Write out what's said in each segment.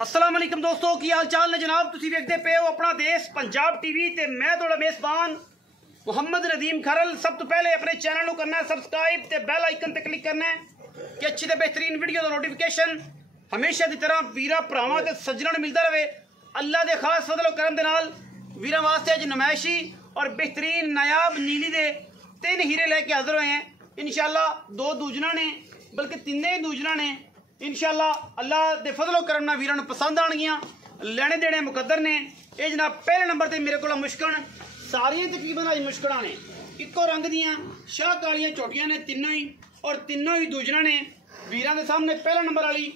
अस्सलाम वालेकुम दोस्तों की हाल चाल ने जनाब। तुसीं वेखदे पे हो अपना देश पंजाब टीवी ते मैं तुहाडा मेज़बान मुहम्मद नदीम खरल। सब तो पहले अपने चैनल को करना है सब्सक्राइब ते बेल आइकन ते क्लिक करना है कि अच्छी ते बेहतरीन वीडियो का नोटिफिकेशन हमेशा की तरह वीरा भरावां ते सज्जणां नूं मिलता रहे। अल्लाह के खास फजल करम दे नाल वीरां वास्ते अज नुमाइशी और बेहतरीन नायाब नीली दे 3 हीरे लेके हाजिर हुए हैं। इंशाअल्लाह 2 दूजना ने बल्कि 3 ही दूजना ने इंशाअल्लाह अल्लाह के फजलो करम नाल वीरां नूं पसंद आणगियां। लेने देने मुकद्दर ने। ये जनाब पहले नंबर ते मेरे को मुश्कन सारियां तकरीबन अज मुश्कलां ने इक्को रंग दियां शाह कालियां चोटियां ने तीनों ही और तीनों ही दूजना ने वीरां दे सामने। पहला नंबर वाली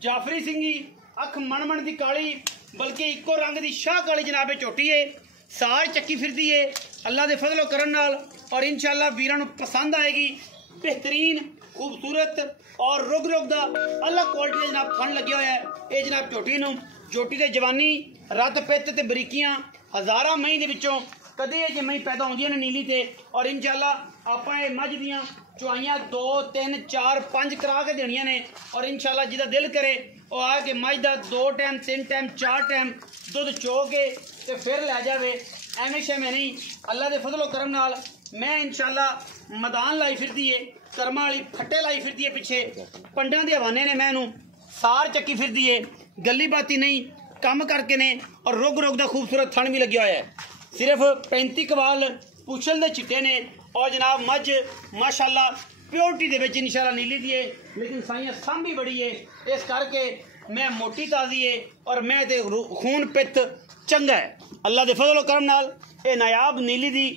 जाफरी सिंगी अख मन दी काली बल्कि इक्को रंग दी शाह काली जनाबे चोटी है। सार चक्की फिरदी है अल्लाह के फजलो करम नाल और इंशाअल्लाह वीरां नूं पसंद आएगी। बेहतरीन खूबसूरत और रुग दा अलग क्वालिटी का जनाब थन लगे हुआ है। ये जनाब चोटी नूं चोटी दे जवानी रत पित ते बरीकियां हज़ारां मई दे विचों कदे जे मई पैदा होंदियां ने नीली ते। और इंशाअल्लाह आपां ये मझ दियां चुआइयां 2 3 4 5 करा के देनियां ने। और इंशाअल्लाह जिहदा दिल करे वो आ के मझ दा 2 टाइम 3 टाइम 4 टाइम दुध चो के ते फिर लै जावे। एवें शैवें नहीं अल्लाह के फजलो करम नाल मैं इंशाअल्लाह मैदान लाई फिरदी है कर्मा वाली फट्टे लाई फिरदी है पिछे पंडा के हवाने ने मैनू सार चक्की फिरदी है गली बाती नहीं कम करके ने। और रुग दा खूबसूरत थन भी लग्या हुआ है। सिर्फ 35 कवाल पुछल दे चिट्टे ने और जनाब मझ माशाअल्लाह प्योरिटी दे विच इंशाअल्लाह नीली दी है लेकिन साइयां सांभी बड़ी है। इस करके मैं मोटी ताजी है और मैं ते खून पित्त चंगा है अल्लाह के फजलो करम नाल। ये नायाब नीली दी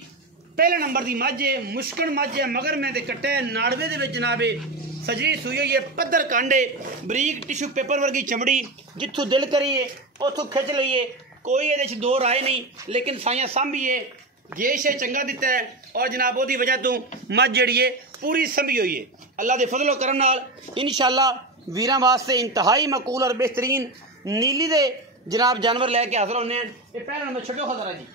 पहले नंबर की मझ है मुश्कन मझ है मगर मैं ते कट्टे नाड़वे दे विच जनाबे सजरी सुई हुई है पत्थर कांडे बरीक टिशू पेपर वर्गी चमड़ी जिथों दिल करिए उथों खिंच लईए कोई ये दो राय नहीं लेकिन साइयां सांभी है गेश है चंगा दिता है और जनाब ओदी वजह तो मझ जड़ी है पूरी संभी हुई है अल्लाह के फजलो करम नाल। इंशाअल्लाह वीरां वास्ते इंतहाई मकूल और बेहतरीन नीली दे जनाब जानवर लैके हाजिर होने हैं। ये पहला नंबर छड्डो खजरा जी।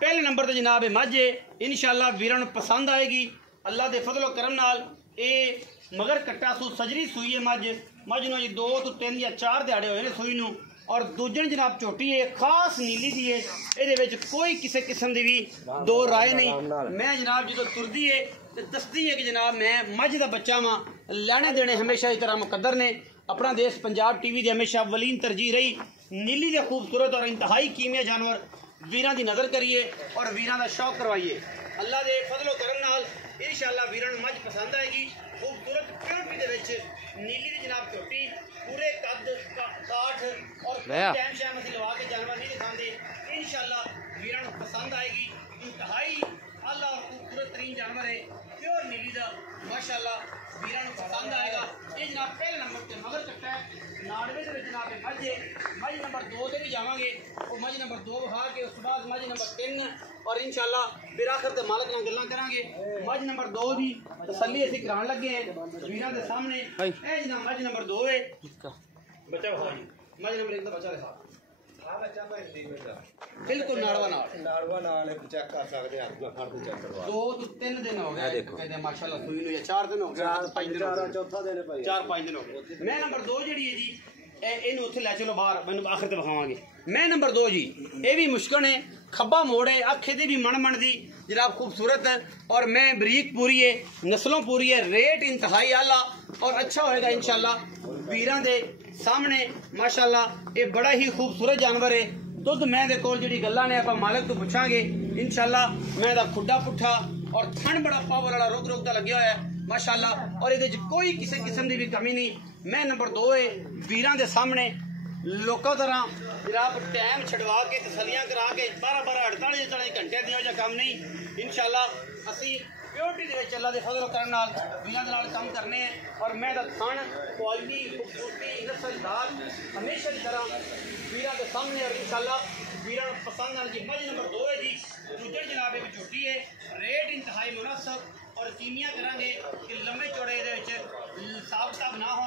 पहले नंबर ते जनाब मझ है इंशाअल्लाह वीरां नूं पसंद आएगी अल्लाह के फजलो करम नाल। ये मगर कट्टा सू सजरी सुई है मझ नूं जी 2 तो 3 या 4 दिहाड़े होए ने सुई नूं और दूजन जनाब चोटी है खास नीली दी है। ये कोई किसी किस्म की भी दो राय नहीं। मैं जनाब जो तुरदी है तो दसती है कि जनाब मैं मझ का बच्चा वां। लेने देने हमेशा इस तरह मुकद्दर ने। अपना देश पंजाब टीवी की हमेशा वलीन तरजीह रही नीली के खूबसूरत और इंतहाई कीमिया जानवर वीरां की नज़र करिए और वीरां का शौक करवाइए अल्लाह के फजलो करम नाल। इंशाअल्लाह वीरां नूं मझ पसंद आएगी। खूबसूरत प्योरिटी दे विच नीली दी जनाब चोटी पूरे कद काठ और टाइम शाम असीं लवा के जानवर नहीं दिखाते। इंशाअल्लाह वीरां नूं पसंद आएगी। इंतहाई आला और खूबसूरत तरीन जानवर है प्योर नीली दा माशाअल्लाह वीरां नूं पसंद आएगा। ये जनाब पहले नंबर ते मगर कट्टा है नाड़वे दे विच जनाब मझ है। मझ नंबर 2 ते भी जावांगे और मझ नंबर 2 विखा के उस बाद मझ नंबर 3 और इंशाअल्लाह फिर आखिर ते मालक नाल गल्लां करांगे। मझ नंबर 2 दी तसल्ली असीं कराण लगे हैं वीरां दे सामने। ए जनाब मझ नंबर 2 है बच्चा विखा जी मझ नंबर 1 दा बच्चा दिखा बिल्कुल नाड़वा नाल चेक कर सकते हैं। 2 तो 3 दिन हो गए कहते माशाअल्लाह सुई नूं 4 दिन हो गए 5 दिन चौथा दिन 4-5 दिन हो गए। मैं नंबर 2 जी है जी इनू उत्थे लै चलो बाहर मैं आखिर ते विखावांगे। मैं नंबर 2 जी ये भी मुश्कन है खब्बा मोड़ है अख दी भी मन दी जनाब खूबसूरत है और मैं बरीक पूरी है नस्लों पूरी है रेट इंतहाई आला और अच्छा होएगा इंशाअल्लाह वीरां दे सामने माशाअल्लाह। ये बड़ा ही खूबसूरत जानवर है। दुध मैं दे कोल जिहड़ी गल्लां ने आपां मालक तो पुछांगे इंशाअल्लाह। मैं दा खुड्डा पुट्ठा और थन बड़ा पावर वाला रुग दा लग्या होया है माशाअल्लाह और ये कोई किसी किस्म की भी कमी नहीं। मैं नंबर 2 है वीरां दे सामने लोगों तरह जनाब टाइम छड़वा के तसलियां करा के 12-12 48 घंटे दिया जा काम नहीं। इंशाअल्लाह असी प्योरिटी दे विच अल्लाह दे फजल करन नाल वीरां दे नाल काम करने हैं और मैं दा थन क्वालिटी खूबसूरती नस्लदार हमेशा की तरह वीरां दे सामने और इंशाअल्लाह वीरां नूं पसंद आने की। मझ नंबर 2 है जी दूजे जनाब एक चोटी है रेट इंतहाई मुनासिब और कीमिया करांगे कि लंबे चौड़े साफ साफ ना हो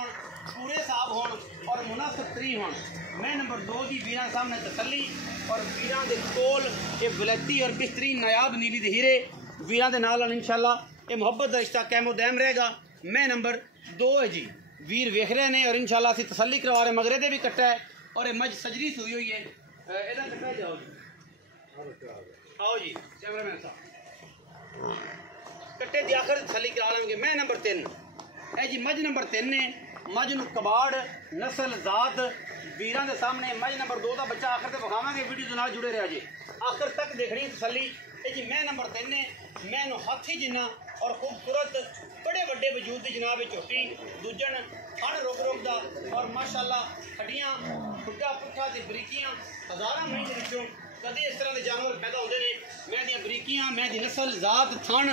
पूरे साफ हो और मुनासिब तरी हो। मैं नंबर 2 की वीरां सामने तसल्ली और वीरां दे कोल ये वलैती और बेहतरीन नायाब नीली दे हीरे वीरां दे नाल इंशाअल्लाह ये मुहब्बत का रिश्ता कायमो दायम रहेगा। मैं नंबर 2 है जी। वीर वेख रहे हैं और इंशाल्लाह असीं तसल्ली करवा रहे मगरे दे भी कट्टा है और ये मज सजरी सूई हुई है। इहदा कट्टा जाओ जी, आओ जी कैमरामैन साहब, कट्टे दी आखिर तसल्ली करा लेंगे। मैं नंबर 3 है जी, मज नंबर 3 ने मज नूं कबाड़ नस्ल जात वीरां दे सामने। मज नंबर 2 का बच्चा आखिर ते विखावांगे, वीडियो दे नाल जुड़े रहा जी, आखिर तक देखनी तसल्ली है जी। मैं नंबर 3 ने मैं हाथी जिन्ना और खूबसूरत बड़े बड़े वजूद की जनाब झोटी दूजन हड़ रुक रुकदा और माशाअल्लाह हड्डियां खुड्डा पुट्ठा ते बरीकियां हज़ारां महीने के विचों कदे इस तरह के जानवर पैदा होते हैं। मैं दी बरीकियां, मैं दी नस्ल जात थण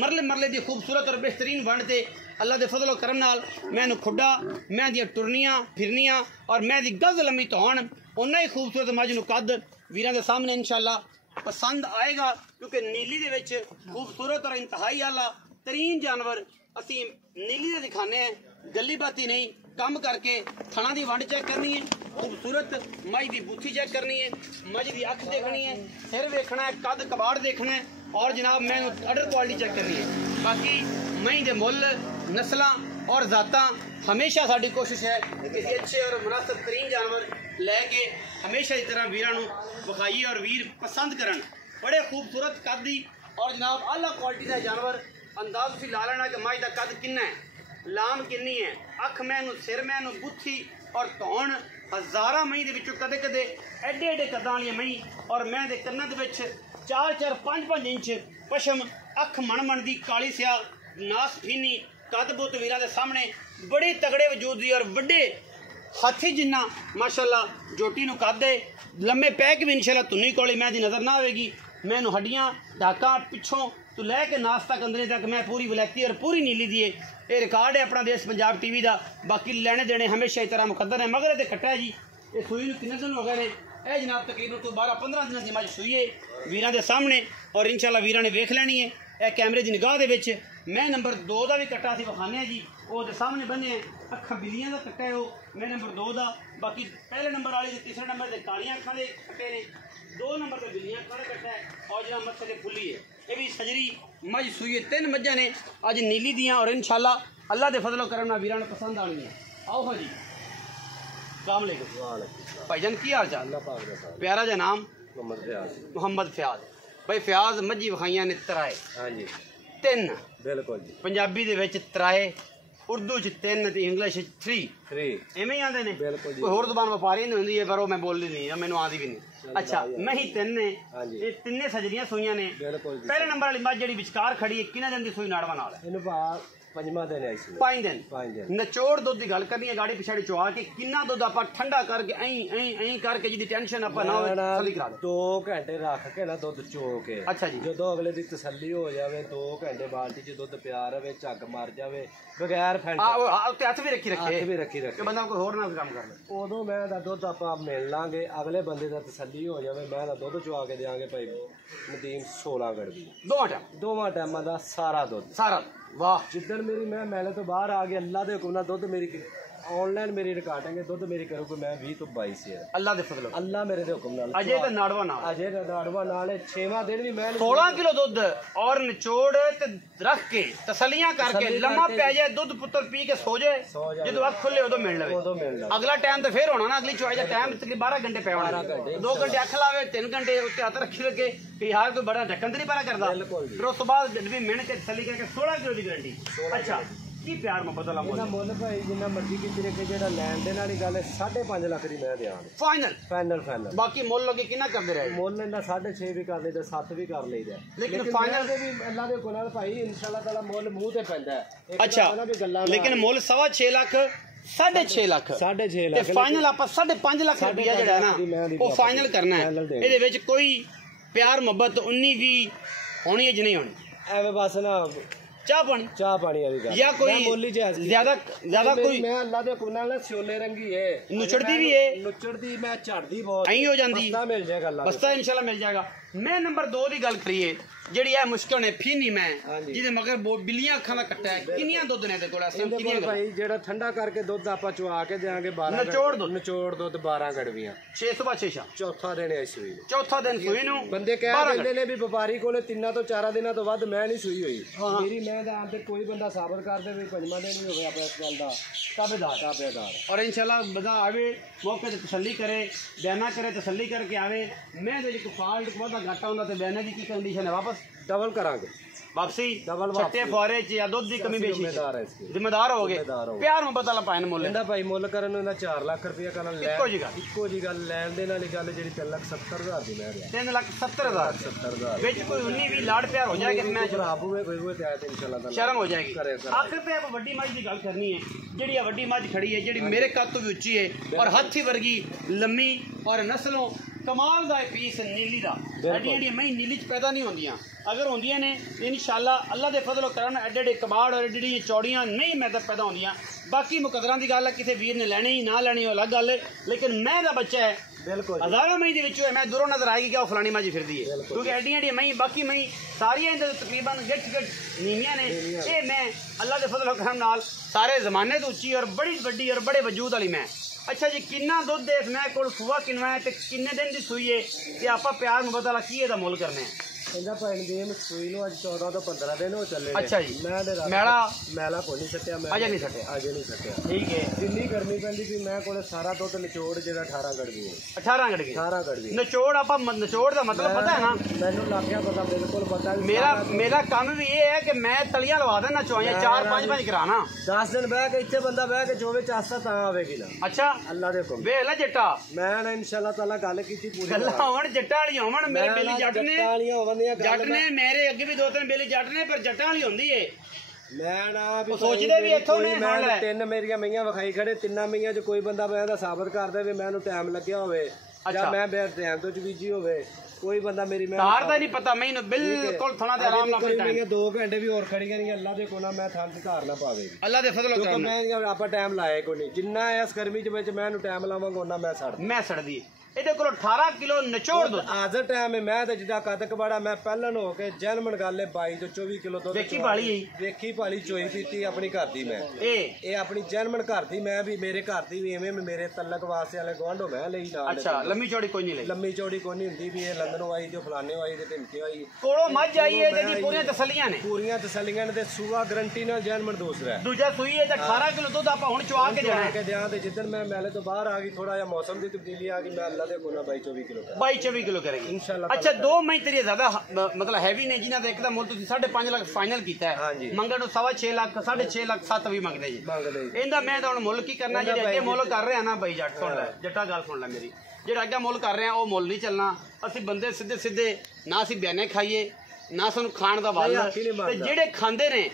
मरले मरले की खूबसूरत और बेहतरीन बनते अल्लाह के फजलो करम नाल मैनू खुड्डा, मैं दी टुरनियां फिरनियां और मैं दी गज लम्मी तौण उन्ना ही खूबसूरत मज नूं कद वीरां दे सामने इंशाअल्लाह पसंद आएगा, क्योंकि नीली दे विच खूबसूरत और इंतहाई आला तरीन जानवर असी नीली दे दिखाने हैं। गली बाती नहीं, कम करके थणा दी वंड चेक करनी है, खूबसूरत मज की बूथी चेक करनी है, मज की अख देखनी है, सिर वेखना है, कद कबाड़ देखना है और जनाब मैं अडर क्वालिटी चेक करनी है। बाकी मई दे मुल नस्ल और जातां हमेशा साडी कोशिश है किसी अच्छे और मुनासिब तरीन जानवर लैके हमेशा इस तरह वीरां नूं विखाइए और वीर पसंद करन। बड़े खूबसूरत कद दी और जनाब आला क्वालिटी का जानवर अंदाज तुसीं ला लेना कि मज का कद किन्ना है, लाम किन्नी है, अख मैनू सिर मैनू बुत्थी और धौण हज़ारां मई दे विचों कदे कदे एडे एडे कदां वाली मई और मैं दे कन्नां दे विच 4-4 5-5 इंच पशम, अख मण मण दी काली स्या नास फीनी कद बुत वीरां दे सामने बड़े तगड़े वजूद दी और वड्डे हाथी जिन्ना माशाअल्लाह जोटी नूं कद दे लम्मे पैक भी इंशाअल्लाह तुन्नी कोली मैं दी नज़र ना आवेगी। मैनू हड्डियां डाका पिछों तो लैके नास तक अंदरे तक मैं पूरी वलैती और पूरी नीली दी ये रिकॉर्ड है अपना देश पंजाब टीवी का। बाकी लेने देने हमेशा इस तरह मुकद्दर है। मगर ये कट्टा है जी, ये सूई नूं किन्ने दिन हो गए ने, यह जनाब तकरीबन कोई 12-15 दिन की मज सूई है वीरां दे सामने और इंशाअल्लाह वीरां ने वेख लैनी है। यह कैमरे की निगाह दे विच मैं नंबर 2 का भी कट्टा असीं विखाने जी, वो दे सामने बने अखा बिल्लियां का कट्टा है, वो मैं नंबर 2 का। बाकी पहले नंबर वाले तीसरे नंबर से कालियां अखां दे कट्टे ने, 2 नंबर पर बिल्लियां अखां दा कट्टा है और जनाब मत्थे ते फुल्ली है। ये भी सजरी मज सूई है, 3 मज्जां ने अज नीली दियां और इंशाअल्लाह अल्लाह के फजलो करम नाल वीरां नूं पसंद आनी है। आओ हाँ जी, अस्सलाम वालेकुम भाईजान, की हाल चाल? प्यारा जा नाम? मोहम्मद फ्याज। भाई फ्याज मज्जी विखाइयां ने 3 हाँ जी 3 बिल्कुल जी, पंजाबी दे विच 3, उर्दू च 3 ते इंग्लिश 3 एवें ही आंदे ने। कोई होर ज़बान व्यापारी नहीं हुंदी है पर वो मैं बोलदी नहीं, मैनू आंदी भी नहीं। अच्छा मैं ही 3 ने, ये 3 सजरियां सूइयां ने। पहले नंबर वाली मज जिहड़ी विचकार खड़ी है किन्ने दिन दी सूई नाड़वा नाल है? 5 दिन। नचोड़ दुध की गल करनी है, गाड़ी पिछाड़ी चुआ के किन्ना दुध आप ठंडा करके ऐं करके जिहदी टेंशन आप ना होवे तसल्ली करा दे। 2 घंटे रख के ना दुध चो के, अच्छा जी, जो अगले दी तसल्ली हो जावे 2 घंटे बाल्टी च दुध पिया रहे, झग मर जावे बगैर उत्ते हथ भी रखी रखे बंदा कोई होर ना काम कर ले, उदों मैं दा दुध आप मिल लांगे, अगले बंदे दा तसल्ली हो जावे मैं दा दुध चुआ के देंगे भाई नदीम 16 गड़बी 2 टाइम दा सारा दुध सारा। वाह, जिदन मेरी मैं मेले तो बाहर आ गया अल्लाह के हुक्म नाल दुध मेरी ऑनलाइन मेरी रिकॉर्डिंग है, दुध मेरी करूँ मैं 20 तो 22 है अल्लाह दे फजल, अल्लाह मेरे दे हुक्म नाल। अजय दा नाड़वा नाल 6वां दिन भी मैं 16 किलो दुध और निचोड़ ते रख के तसलियां करके लम्मा पै जाए दुध पुत्र पी के सो जाए, जो अख खुले उदो मिल लवे। अगला टाइम तो फिर होना ना, अगली चुआई दा टाइम तक 12 घंटे पै होना, 2 घंटे अख लावे 3 घंटे उत्ते हथ रखी लगे कि यार कोई बड़ा ढक्कन तो नहीं परा करदा, फिर उस बाद भी मिहनत के तसली करके 16 किलो की गारंटी। अच्छा की प्यार मोहब्बत वाला मुल भाई जिन्ना मर्जी की रखे जेड़ा लैन देन वाली गल है 5.5 लाख दी मैं देआं फाइनल। बाकी मुल लोगे कितना करदे रहे? मुल इन्ना 6.5 भी कर लेदा 7 भी कर लेदा, लेकिन फाइनल दे भी अल्लाह दे हुक्म नाल भाई इंशाअल्लाह ताला मुल मुंह ते पैंदा है। अच्छा लेकिन मुल 6.5 लाख 6.5 लाख ते फाइनल आप 5.5 लाख रुपया जेड़ा है ना वो फाइनल करना है। इहदे विच कोई प्यार मोहब्बत 19 भी होनी है ज नहीं होनी, एवें बस ना चाह पानी वाली गल या कोई ज्यादा कोई मैं अल्लाह दे हुक्म नाल सोले रंगी है, नुचड़दी भी है, नुचड़दी मैं झड़दी बहुत ऐं हो जांदी, बस्ता मिल जाएगा, बस्ता इंशाल्लाह मिल जाएगा। मैं नंबर 2 की गल करिए ਜਿਹੜੀ ਇਹ ਮੁਸ਼ਕਲ ਨੇ ਫੀਨੀ ਮੈਂ ਜਿਹਦੇ ਮਗਰ ਬਿੱਲੀਆਂ ਅੱਖਾਂ ਦਾ ਕੱਟਾ ਹੈ ਕਿੰਨੀਆਂ ਦੁੱਧ ਨੇ ਇਹਦੇ ਕੋਲ ਅਸਲ ਕਿੰਨੀਆਂ ਭਾਈ ਜਿਹੜਾ ਠੰਡਾ ਕਰਕੇ ਦੁੱਧ ਆਪਾਂ ਚੁਆ ਕੇ ਦੇਾਂਗੇ 12 ਨਿਚੋੜ ਦੁੱਧ 12 ਗੜਵੀਆਂ 6 ਸੁਬਾ 6 ਸ਼ਾ ਚੌਥਾ ਦਿਨ ਹੈ ਸੂਈ ਚੌਥਾ ਦਿਨ ਸੂਈ ਨੂੰ ਬੰਦੇ ਕਹਿ ਦਿੰਦੇ ਨੇ ਵੀ ਵਪਾਰੀ ਕੋਲੇ 3 ਤੋਂ 4 ਦਿਨਾਂ ਤੋਂ ਵੱਧ ਮੈਂ ਨਹੀਂ ਸੂਈ ਹੋਈ ਮੇਰੀ ਮੈਂ ਦਾ ਤੇ ਕੋਈ ਬੰਦਾ ਸਾਬਤ ਕਰ ਦੇ ਵੀ ਪੰਜਵਾਂ ਦਿਨ ਨਹੀਂ ਹੋਵੇ ਆਪਾਂ ਇਸ ਗੱਲ ਦਾ ਤਾਬੇਦਾਰ और इंशाल्लाह बदा आवे मौके ते तसल्ली करे बयाना करे तसल्ली करके आवे मैं जे को फाल्ट वादा घाटा होंदा ते बयाना दी की कंडीशन है वापस डबल करांगे वापसी छट्टे फुआरे च या दुध दी कमी बेशी जिम्मेदार हो गए प्यार मुहब्बत वाला पाइन मुल इंदा भाई मुल करन दा 4 लाख रुपया करन ले इक्को जी गल लैन दे नाल गल जेडी 3,70,000 दी ले 3,70,000 विच कोई 19-20 लाड़ प्यार हो जाएगा मैं खराब हुए कोई ते आयत इंशाल्लाह ताला शर्म हो जाएगी आखिर पे आप वड्डी मज दी गल करनी है जेडी आ वड्डी मज खड़ी है जेडी मेरे कद तो भी ऊंची है और हाथी वर्गी लम्मी और नस्लों कमाल दा पीस नीली दा हड्डियां मैं नीली च पैदा नहीं होंदियां अगर होंदियां ने इंशाल्लाह अल्लाह दे फजल करन एडे कबाड़ और एडी चौड़ियां नहीं मैं पैदा होंदियां बाकी मुकदरां दी गल है किसी वीर ने लेनी ना लेनी अलग गल है लेकिन मैं दा बच्चा है बिल्कुल हजारों मई दे विचों मैं दूरों नजर आएगी क्या फलानी माजी फिरदी है क्योंकि एडियां मई बाकी मई सारियां इंदे तकरीबन गट नीवियां ने ये मैं अल्लाह दे फजल करम नाल सारे जमाने तो उच्ची और बड़ी वड्डी और बड़े वजूद वाली मैं अच्छा जी किन्ना दुध दे मैं कोल सुबह किन्ना है ते किन्ने दिन दी सूई है ते आपा प्यार मुहब्बत वाला की एदा मुल करने ਕਹਿੰਦਾ ਭਾਈ ਦੇ ਮੈਂ ਸੂਈ ਨੂੰ ਅੱਜ 14 ਤੋਂ 15 ਦਿਨ ਹੋ ਚੱਲੇ ਅੱਛਾ ਜੀ ਮੈਲਾ ਕੋਈ ਨਹੀਂ ਸੱਟਿਆ ਮੈਂ ਅਜੇ ਨਹੀਂ ਸੱਟਿਆ ਠੀਕ ਹੈ ਜਿੰਨੀ ਗਰਮੀ ਪੈਂਦੀ ਵੀ ਮੈਂ ਕੋਲੇ ਸਾਰਾ ਦੁੱਧ ਨਿਚੋੜ ਜਿਹੜਾ 18 ਗੜਵੀ ਹੈ 18 ਗੜਵੀ ਨਿਚੋੜ ਆਪਾਂ ਨਿਚੋੜ ਦਾ ਮਤਲਬ ਪਤਾ ਹੈ ਨਾ ਮੈਨੂੰ ਲੱਗ ਗਿਆ ਪਤਾ ਬਿਲਕੁਲ ਪਤਾ ਮੇਰਾ ਕੰਮ ਵੀ ਇਹ ਹੈ ਕਿ ਮੈਂ ਤਲੀਆਂ ਲਵਾ ਦੇਣਾ ਚੋਈਆਂ 4-5 ਕਰਾਣਾ 10 ਦਿਨ ਬਹਿ ਕੇ ਇੱਥੇ ਬੰਦਾ ਬਹਿ ਕੇ ਜੋਵੇ ਚਾਸਾ ਤਾਂ ਆਵੇਗੀ ਨਾ ਅੱਛਾ ਅੱਲਾ ਦੇ ਹੁਕਮ ਵੇਖ ਲੈ ਜੱਟਾ ਮੈਂ ਨਾ ਇਨਸ਼ਾਅੱਲਾ ਤਾਲਾ ਗੱਲ ਕੀਤੀ ਪੂਰੀ ਗੱਲਾਂ ਹੋਣ ਜੱਟਾਂ ਵਾਲੀਆਂ ਹੋਣ ਮੇਰੇ ਬੇਲੀ ਜੱਟ ਨੇ जट ने मेरे अगे भी 2-3 बेली जट ने पर जट्टां वाली होंदी है मैं ना भी सोचदे भी इथों ने मैं 3 मेरियां मईयां विखाई खड़े 3 मईयां च कोई बंदा मैं दा साबित कर दे भी मैनू टाइम लगया होवे अच्छा मैं टाइम तो बीजी होवे कोई बंदा मेरी मैं तार दा नहीं पता मैनू बिल्कुल थोड़ा दे आराम नाल टाइम 2 घंटे भी और खड़ी करी अल्लाह दे कोना मैं थान से घर ना पावेगी अल्लाह दे फजल करम मैं आपा टाइम लाए कोई नहीं जिन्ना इस गर्मी च विच मैनू टाइम लावांगा ओना मैं सड़दी ਇਹਦੇ ਕੋਲ 18 ਕਿਲੋ ਨਿਚੋੜ ਦੁੱਧ ਆਜ਼ਰ ਟਾਈਮ ਮੈਂ ਤੇ ਜਿੱਦਾਂ ਕੱਦ ਕਬਾੜਾ ਮੈਂ ਪਹਿਲਨ ਹੋ ਕੇ ਜਨਮਨ ਗਾਲੇ 22 ਤੋਂ 24 ਕਿਲੋ ਦੁੱਧ ਵੇਖੀ ਭਾਲੀ ਚੋਈ ਪੀਤੀ ਆਪਣੀ ਘਰ ਦੀ ਮੈਂ ਇਹ ਆਪਣੀ ਜਨਮਨ ਘਰ ਦੀ ਮੈਂ ਵੀ ਮੇਰੇ ਘਰ ਦੀ ਵੀ ਐਵੇਂ ਮੇਰੇ ਤਲਕ ਵਾਸਤੇ ਵਾਲੇ ਗਵਾਂਢੋਂ ਮੈਂ ਲਈ ਨਾਲ ਅੱਛਾ ਲੰਮੀ ਚੌੜੀ ਕੋਈ ਨਹੀਂ ਲਈ ਲੰਮੀ ਚੌੜੀ ਕੋਈ ਨਹੀਂ ਹੁੰਦੀ ਵੀ ਇਹ ਲੰਡਨੋਂ ਆਈ ਜੋ ਫਲਾਣੇ ਆਈ ਤੇ ਢਿੰਕੇ ਆਈ ਕੋਲੋਂ ਮੱਝ ਆਈ ਹੈ ਜਿਹਦੀ ਪੂਰੀਆਂ ਤਸੱਲੀਆਂ ਨੇ ਤੇ ਸੂਆ ਗਰੰਟੀ ਨਾਲ ਜਨਮਨ ਦੂਜਾ ਸੂਈ ਹੈ ਤੇ 18 ਕਿਲੋ ਦੁੱਧ ਆਪਾਂ ਹੁਣ ਚਵਾ ਕੇ ਜਾਣਾ ਤੇ ਜਿੱਦਣ ਮੈਂ ਮੇਲੇ ਤੋਂ ਬਾਹਰ ਆ ਗਈ ਥੋੜਾ ਜਿਹਾ ਮੌਸਮ ਦੀ ਤਬਦੀਲੀ ਆ ਗਈ ਮੈਂ 22-24 किलो करेगी इंशाल्लाह अच्छा 2 मई तेरी ज्यादा मतलब हैवी ने जिन्हां दा एक दा मुल तुसीं 5.5 लाख फाइनल कीता है मंगण 6.5 लाख 6.5 लाख 7 भी मंगदे जी इंदा मैं तां हुण मुल की करना जेड़े अगे मुल कर रहे हैं ना भाई जट सुन ले जट्टा गल सुन ले मेरी जेड़ा अगे मुल कर रहे हैं वो मुल नहीं चलना असि बंदे सीधे ना असि बयाने खाइए ना सानू खाण दा वल ते जेड़े खांदे ने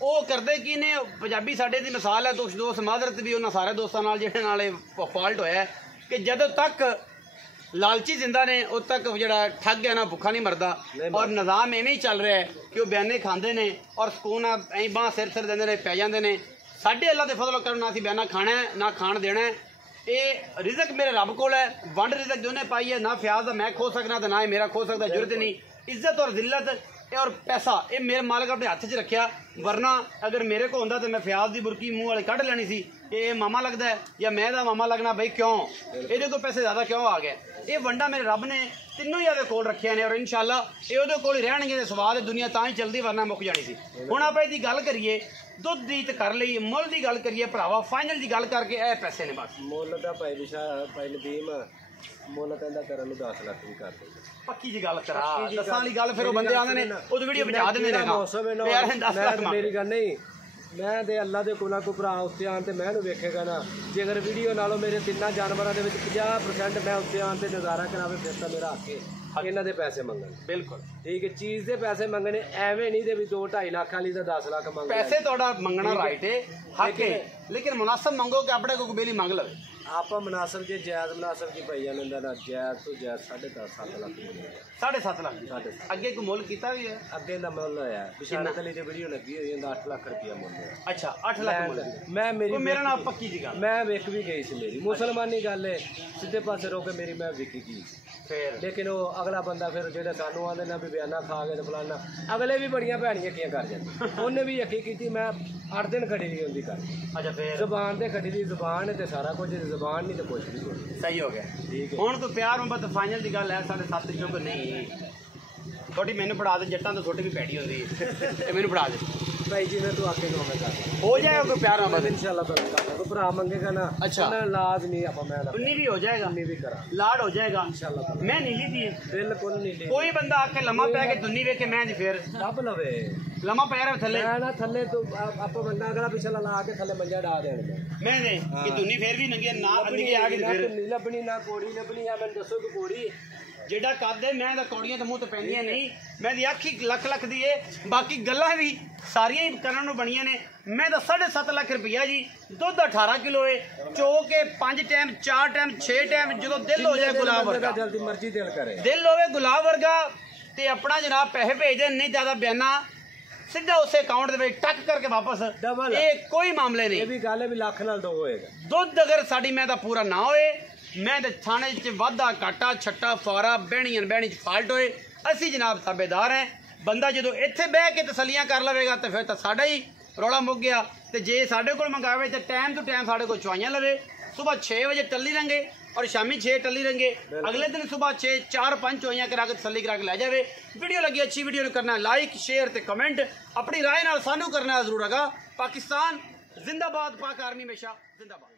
ਉਹ ਕਰਦੇ ਕੀ ਨੇ ਪੰਜਾਬੀ ਸਾਡੇ ਦੀ ਮਿਸਾਲ ਹੈ ਦੋਸਤ ਮਾਦਰਤ ਵੀ ਉਹਨਾਂ ਸਾਰੇ ਦੋਸਤਾਂ ਨਾਲ ਜਿਹੜੇ ਨਾਲੇ ਫਾਲਟ ਹੋਇਆ ਕਿ ਜਦੋਂ ਤੱਕ लालची जिंदा ने उद तक जरा ठग है ना भुखा नहीं मरदा और निज़ाम इवें ही चल रहा है कि वह बयाने खाते हैं और सुकून ऐ बांह सिर देंदे ने पै जाते हैं साढ़े अल्लाह के फजल करम ना असीं बयाना खाना है ना खाण देना है ये रिजक मेरे रब कोल है वंड रिजक जो उन्हें पाई है ना फ्याज मैं खो सकना तो ना ही मेरा खो सकता जरूरत नहीं इज्जत और जिल्लत और पैसा ये मेरे मालिक अपने हथ च रखिया वरना अगर मेरे को होंदा तो मैं फ्याज की बुरकी मूँह वाले कढ़ लैनी सी कि ये मामा लगता है या मैं दा मामा लगना भाई क्यों ये कोई पैसे ज़्यादा क्यों आ गए ये वंडा मेरे रब ने तीनों ही कोल रखे ने और इंशाल्लाह ये कोल ही रहणगे स्वाद दुनिया तां ही चलती वरना मुक जानी सी हुण आपां इहदी गल करिए दुध दी तो कर ली मुल की गल करिए भरावा फाइनल की गल करके ए पैसे ने बस मुल दा भाई नदीम मुल कहंदा करन 10 लाख भी कर दे पक्की जी गल करा दसां वाली गल फिर बंदे आंदे ने उस वीडियो बचा दिंदे ने ना यार 10 लाख मेरी गल नहीं मैं ते अल्लाह दे कोला को भरा उत्ते आन ते मैं वेखेगा ना जे अगर वीडियो नालों मेरे 3 जानवरों के 50% मैं उत्ते आन ते नज़ारा करावे फिर तो मेरा हक इन्हां दे पैसे मंगण बिल्कुल ठीक है चीज़ दे पैसे मंगने एवें नहीं दे भी 2-2.5 लाख वाली तो 10 लाख मंग पैसे तुहाडा मंगना राइट है हक है लेकिन मुनासिब मंगो कि अपने को बेली मंग लवे आप मुनासिब जे जायज़ मुनासिब की भाई जान ना जायज़ तो जायज़ 7.5 लाख 7.5 लाख अगे को मुल कीता भी है अगे दा मुल होया पिछले तले जे वीडियो लगी हुई है 8 लाख रुपया मुल अच्छा 8 लाख मुल मैं मेरा नाम पक्की जी गल मैं विक भी गई सी मेरी मुसलमानी गल है सीधे पासे रोके मेरी मैं विकी की लेकिन वो अगला बंदा फिर जो सानू आते ना भी बयाना खा के फलाना अगले भी बड़िया भैन यकीन कर जाते उन्हें भी यकीन की मैं 8 दिन खड़ी दी होंगी कर। अच्छा फिर जबान ते खड़ी दी जबान ते सारा कुछ जबान नहीं तो कुछ भी सही हो गया। ठीक है हुण तो प्यार मुहब्बत फाइनल की गल है साढ़े 7 चुक नहीं थोड़ी मैनू फड़ा दे जट्टां तो थोड़ी भी पैड़ी होंदी है मैनू फड़ा दे भाई जी मैं तू आके नो मैं कर हो जाएगा कोई प्यार मुहब्बत इंशाल्लाह ताला तो भरा मंगेगा ना। अच्छा लाज नहीं आपा मैं उन्नी भी हो जाएगा उन्नी भी करा लाड हो जाएगा इंशाल्लाह मैं नीली दी बिल्कुल नीली कोई बंदा आके लम्मा पै के दुन्नी वेख के मैं जी फिर दब लवे लम्मा पै रहा थल्ले मैं ना थल्ले तो आपा बंदा अगला पिछला ला के थल्ले मंजा डा देण मैं ने कि दुन्नी फिर भी नंगी ना नंगी आ गई फिर नी लबनी ना कोड़ी लबनी आ मैं दसो कि कोड़ी जेड़ा कद है मैं कौड़ियां तो मुँह तो पैंदियां नहीं मैं अख ही लख लख दी है बाकी गल्लां भी सारियां ही करन बनिया ने मैं तो 7.5 लाख रुपया जी दुध 18 किलो है चो के 5 टाइम 4 टाइम 6 टाइम जो दिल हो जाए गुलाब वर्गा जल्दी मर्जी दिल करे दिल होवे गुलाब वर्गा ते अपना जनाब पैसे भेज दे नहीं ज्यादा बयाना सीधा उस अकाउंट दे टक करके वापस डबल ये कोई मामले नहीं ये भी गल है भी लाख नाल दो होएगा दुध अगर साडी मैं पूरा ना होए मैं तो थाने च वाधा घाटा छट्टा फौरा बहनी बहनी फाल्ट होए असी जनाब ताबेदार हैं बंदा जो इत्थे बह के तसलियां कर लवेगा तो फिर तो साडा ही रौला मुक गया तो जे साडे कोल मंगावे तो टाइम टू टाइम साडे कोल चवाइयां लवे सुबह 6 बजे टल्ली रहेंगे और शामी 6 टल्ली रहेंगे अगले दिन सुबह 6 4-5 चवाइयां करा के तसली करा के लै जावे। वीडियो लगी अच्छी वीडियो करना लाइक शेयर ते कमेंट अपनी राय नाल सानू करना जरूर हैगा। पाकिस्तान जिंदाबाद पाक आर्मी हमेशा जिंदाबाद।